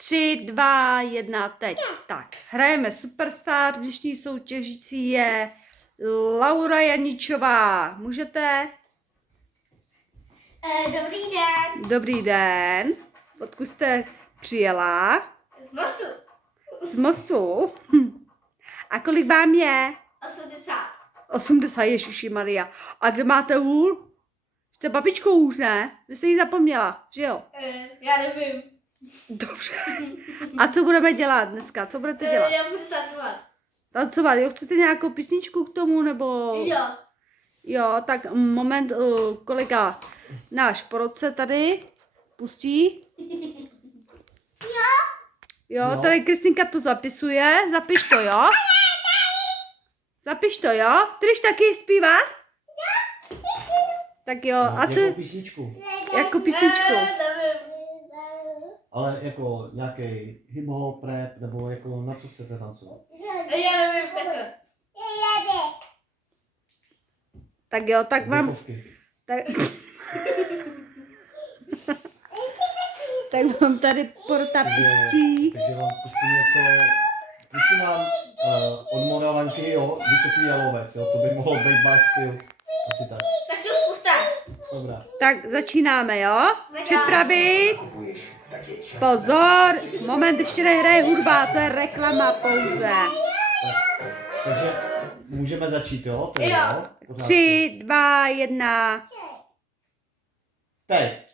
3, 2, 1, teď. Tak, hrajeme Superstar. Dnešní soutěžící je Laura Janičová. Můžete? Dobrý den. Dobrý den. Odkud jste přijela? Z mostu. Z Mostu. A kolik vám je? 80. 80, Ježišimaria. A kde máte hůl? Jste babičkou už, ne? Vy jste ji zapomněla, že jo? Já nevím. Dobře. A co budeme dělat dneska? Co budete dělat? Já budu tancovat. Tancovat, jo? Chcete nějakou písničku k tomu, nebo? Jo. Jo, tak moment, kolega náš porodce tady pustí. Jo, tady Kristýnka to zapisuje, zapiš to, jo? Zapiš to, jo? Ty jdeš taky zpívat? Tak jo, a co? Jako písničku. Jako písničku. Ale jako nějaký hip-hop, rap, nebo jako na co chcete tancovat? Já nevím, takhle. Tak jo, tak vám... Dechovky. Tak vám tady porota pustí. Takže vám pustím něco, pustím vám od Moravanky, jo, Vysoký Jalovec, jo, to by mohlo být váš styl. Asi tak. Tak to spuste. Dobrá. Tak začínáme, jo? Připravit. Pozor, moment, ještě nehraje hudba, to je reklama pouze. Takže můžeme začít, jo? To je, Jo. 3, 2, 1. Teď.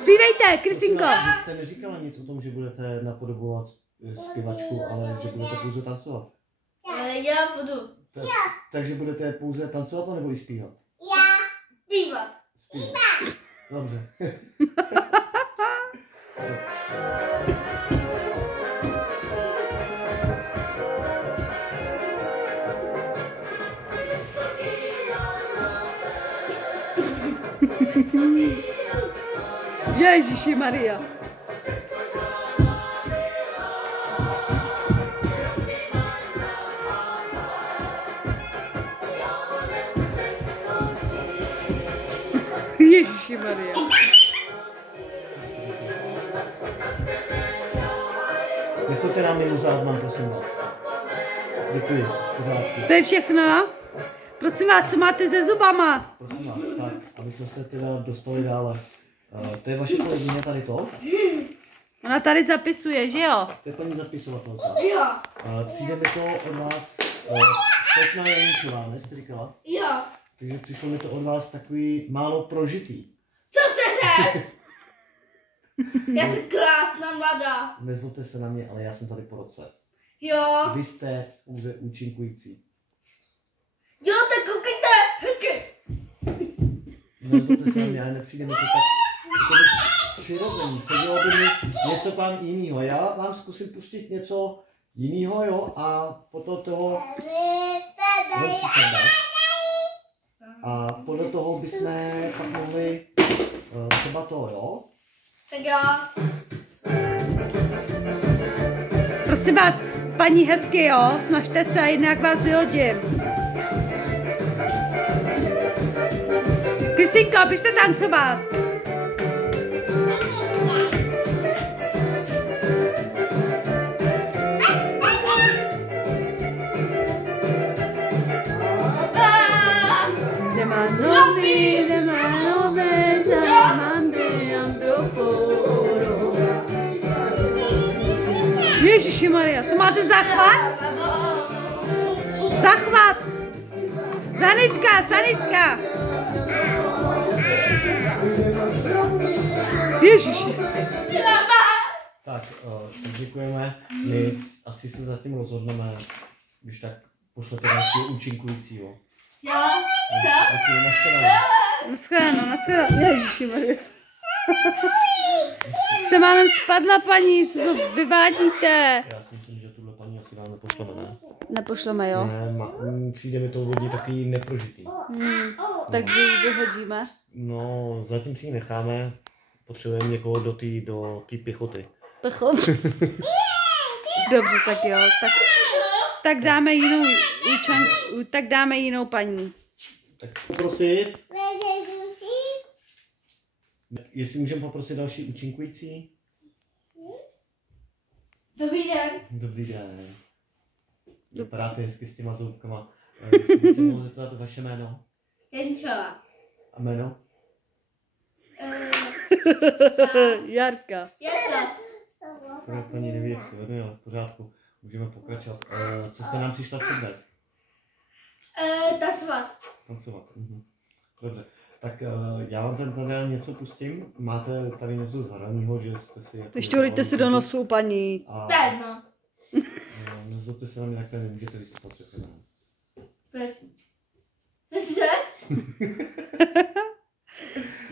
Zpívejte, Kristýnko. Vy jste neříkala nic o tom, že budete napodobovat zpěvačku, ale že budete pouze tancovat. Já budu Takže budete pouze tancovat, nebo i zpívat? zpívat. Zpívat. Dobře. Ježišimaria. Ježišimaria. Nechoďte nám mimo záznam, prosím vás. Děkuji. To je všechno? Prosím vás, co máte se zubama? Prosím vás, tak, aby jsme se teda dostali dále. To je vaše kolegyně tady to? Ona tady zapisuje, že jo? To je paní zapisovatelka. Jo. Přijde mi to od vás, Slečna Janíčová, ne, jste říkala? Jo. Takže přišlo mi to od vás takový málo prožitý. Co se řek? Já jsem krásná mladá. Nezlobte se na mě, ale já jsem tady po roce. Jo. Vy jste pouze účinkující. Jo, tak koukejte. Hezky. Nezlobte se na mě, ale nepřijde mi to tak přirozený. Sedělo by mi něco tam jinýho. Já vám zkusím pustit něco jinýho, jo, a potom toho... A podle toho bychom pak mohli třeba to, jo? Tak jo. Prosím vás, paní hezky, jo? Snažte se, jinak vás vyhodím. Kristýnko, běžte tancovat. Ježišimaria, to máte zachvat? Zachvat! Sanitka, sanitka! Ježiši. Tak, děkujeme. My asi se zatím rozhodneme, když tak pošlete dalšího účinkujícího. Jo. Co? Děkuji, nashledanou. Nashledanou, nashledanou. Ježišimaria. Jste málem spadla, paní, co to vyvádíte? Já si myslím, že tuhle paní asi vám nepošleme, ne? Nepošleme, jo? Ne, přijde mi to hodně takový neprožitý. Takže ji vyhodíme. No, zatím si ji necháme. Potřebujeme někoho do té pěchoty. Pechov. Dobře, tak jo. Tak dáme jinou paní. Tak poprosit. Jestli můžeme poprosit další účinkující. Dobrý den. Dobrý den. Vypadáte hezky s těma zoubkama. Jestli bych se mohl zeptat vaše jméno? Jenčela. A jméno? Jarka. Jarka. Akorát paní neví, jak se jmenuje, ale v pořádku. Můžeme pokračovat. Co jste nám přišla přednes? Tancovat. Tancovat. Dobře. Tak já vám tady něco pustím. Máte tady něco zahraného, že jste si... Jako Ještě hodíte si do nosu, paní. Pedno. Nezlobte se na mě, takhle nemůžete vystupovat před kamerou. Proč? Jsi se?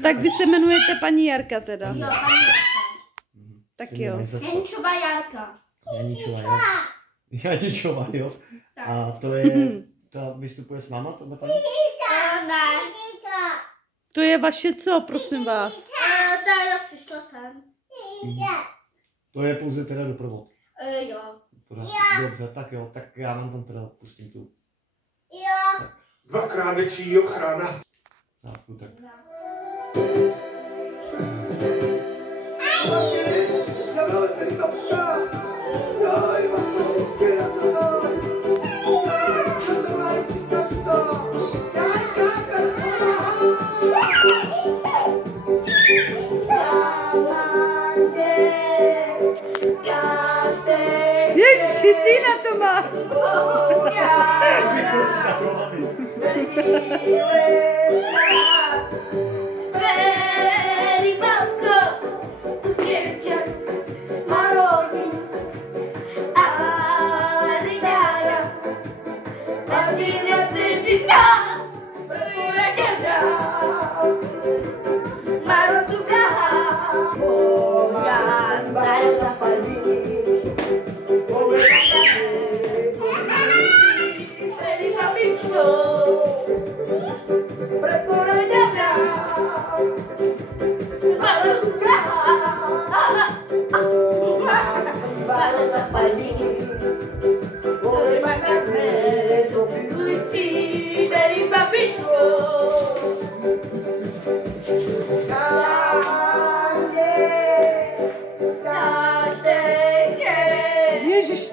Tak vy se jmenujete paní Jarka teda. Jo, paní Jarka. Tak jo. Janíčová Jarka. Janíčová, jo? Janíčová, jo? Tak. A to je... Ta vystupuje s váma, tohle paní? Ne. To je vaše co, prosím vás? Ta jenom přišla sem. To je pouze teda doprovod. Jo. Dobře, tak jo, tak já vám tam teda pustím tu. Jo. Dvakrát větší ochrana. Tak. Ježiši, ty na to máš. Ježiš,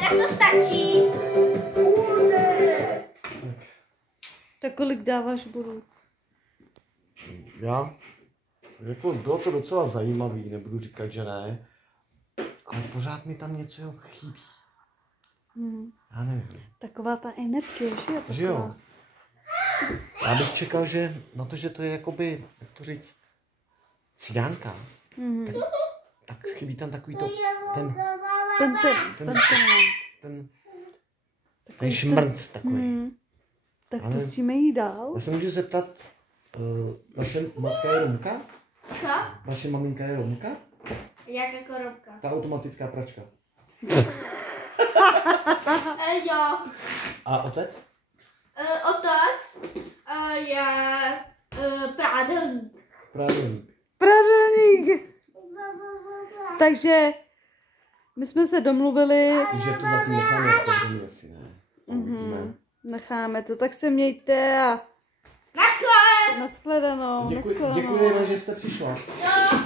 Tak to stačí. tak kolik dáváš bodů? Já? Jako bylo to docela zajímavý, nebudu říkat, že ne. Ale pořád mi tam něco chybí. Já nevím. Taková ta energie, že jo? Že jo? Já bych čekal, že na to, že to je jakoby, jak to říct, cigánka, tak chybí tam takový to, ten šmrnc takový. Tak Ale- pustíme jí dál. Já se můžu zeptat, vaše matka je Romka? Co? Vaše maminka je Romka? Jaká korobka? Ta automatická pračka. Jo. A otec? Otec je prádelník. Pravilník. Pradelník. Takže my jsme se domluvili. Takže to zatím necháme otevřený asi, ne? Uvidíme. Necháme to, tak se mějte a Naschle! nashledanou. Děkujeme, že jste přišla. Jo.